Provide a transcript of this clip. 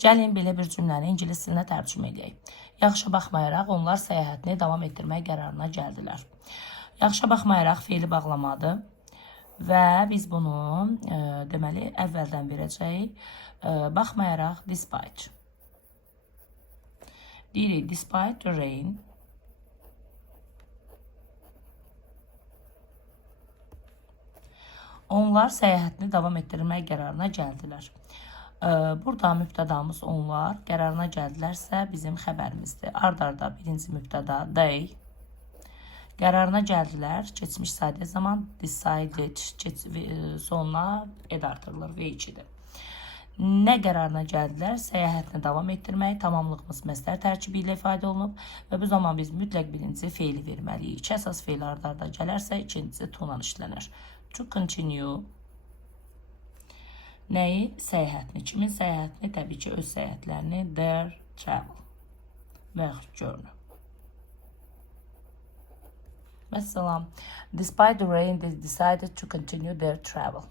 Gəlin belə bir cümləni ingilis dilinə tərcümə edək. Yaxşı baxmayaraq onlar səyahətini davam etdirmək qərarına gəldilər. Yaxşı baxmayaraq feili bağlamadır və biz bunu deməli əvvəldən verəcəyik. Baxmayaraq despite. Deyirik despite the rain. Onlar səyahətini davam etdirmək qərarına gəldilər. Burada mübtədamız onlar, qərarına gəldilərsə bizim xəbərimizdir. Ard-arda birinci mübtəda they, qərarına gəldilər, keçmiş sadə zaman decided, sonuna ed artırılır, V2-dir. Nə qərarına gəldilər? Səyahətini davam etdirmək, tamamlığımız məsdər tərkibi ilə ifadə olunub və bu zaman biz mütləq birinci feili verməliyik. İki əsas feil ard-arda gələrsə, ikincisi to ilə işlənir. To continue. Nəyi? Səyahətini. Kimin səyahətini? Təbii ki, öz səyahətlərini. Their travel. Və journey. Məsələn, despite the rain, they decided to continue their travel.